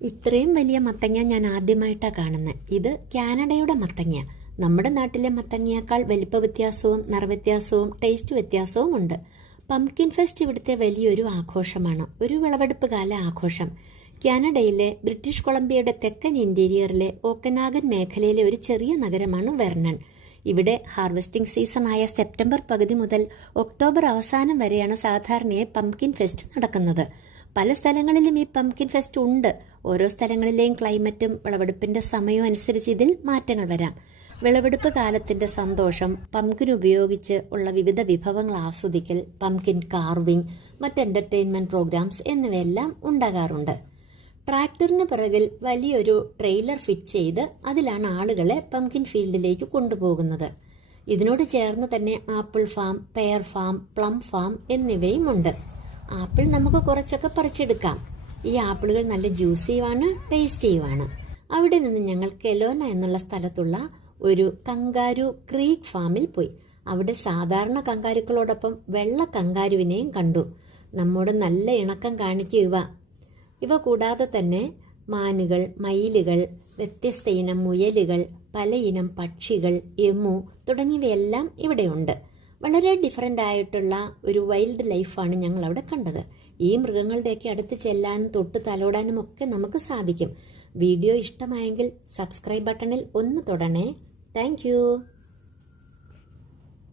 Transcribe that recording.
ഇത്രയും വലിയ മത്തങ്ങ ഞാൻ ആദ്യമായിട്ടാണ് കാണുന്നത്. ഇത് കാനഡയുടെ മത്തങ്ങ. നമ്മുടെ നാട്ടിലെ മത്തങ്ങയേക്കാൾ വലിപ്പ വ്യത്യാസവും നിറവ്യത്യാസവും ടേസ്റ്റ് വ്യത്യാസവും ഉണ്ട്. പംകിൻ ഫെസ്റ്റ് ഇവിടുത്തെ വലിയൊരു ആഘോഷമാണ്, ഒരു വിളവെടുപ്പ് കാല ആഘോഷം. കാനഡയിലെ ബ്രിട്ടീഷ് കൊളംബിയയുടെ തെക്കൻ ഇന്റീരിയറിലെ ഓക്കനാഗൻ മേഖലയിലെ ഒരു ചെറിയ നഗരമാണ് വെർണൺ. ഇവിടെ ഹാർവെസ്റ്റിംഗ് സീസണായ സെപ്റ്റംബർ പകുതി മുതൽ ഒക്ടോബർ അവസാനം വരെയാണ് സാധാരണയായി പംകിൻ ഫെസ്റ്റ് നടക്കുന്നത്. പല സ്ഥലങ്ങളിലും ഈ പംകിൻ ഫെസ്റ്റ് ഉണ്ട്. ഓരോ സ്ഥലങ്ങളിലെയും ക്ലൈമറ്റും വിളവെടുപ്പിന്റെ സമയവും അനുസരിച്ച് ഇതിൽ മാറ്റങ്ങൾ വരാം. വിളവെടുപ്പ് കാലത്തിന്റെ സന്തോഷം, പംകിൻ ഉപയോഗിച്ച് ഉള്ള വിവിധ വിഭവങ്ങൾ ആസ്വദിക്കൽ, പംകിൻ കാർവിംഗ്, മറ്റ് എന്റർടൈൻമെന്റ് പ്രോഗ്രാംസ് എന്നിവയെല്ലാം ഉണ്ടാകാറുണ്ട്. ട്രാക്ടറിന് പിറകിൽ വലിയൊരു ട്രെയിലർ ഫിറ്റ് ചെയ്ത് അതിലാണ് ആളുകളെ പംകിൻ ഫീൽഡിലേക്ക് കൊണ്ടുപോകുന്നത്. ഇതിനോട് ചേർന്ന് തന്നെ apple farm, pair farm, plum farm എന്നിവയും ഉണ്ട്. ആപ്പിൾ നമുക്ക് കുറച്ചൊക്കെ പറിച്ചെടുക്കാം. ഈ ആപ്പിളുകൾ നല്ല ജ്യൂസിയുമാണ്, ടേസ്റ്റിയുമാണ്. അവിടെ നിന്ന് ഞങ്ങൾ കെലോന എന്നുള്ള സ്ഥലത്തുള്ള ഒരു കങ്കാരു ക്രീക്ക് ഫാമിൽ പോയി. അവിടെ സാധാരണ കങ്കാരുക്കളോടൊപ്പം വെള്ള കങ്കാരുവിനെയും കണ്ടു. നമ്മോട് നല്ല ഇണക്കം കാണിക്കുക. ഇവ കൂടാതെ തന്നെ മാനുകൾ, മയിലുകൾ, വ്യത്യസ്ത ഇനം മുയലുകൾ, പലയിനം പക്ഷികൾ, എമു തുടങ്ങിയവയെല്ലാം ഇവിടെയുണ്ട്. വളരെ ഡിഫറൻ്റ് ആയിട്ടുള്ള ഒരു വൈൽഡ് ലൈഫാണ് ഞങ്ങൾ അവിടെ കണ്ടത്. ഈ മൃഗങ്ങളുടെയൊക്കെ അടുത്ത് ചെല്ലാനും തൊട്ട് തലോടാനും ഒക്കെ നമുക്ക് സാധിക്കും. വീഡിയോ ഇഷ്ടമായെങ്കിൽ സബ്സ്ക്രൈബ് ബട്ടണിൽ ഒന്ന് തൊടണേ. താങ്ക്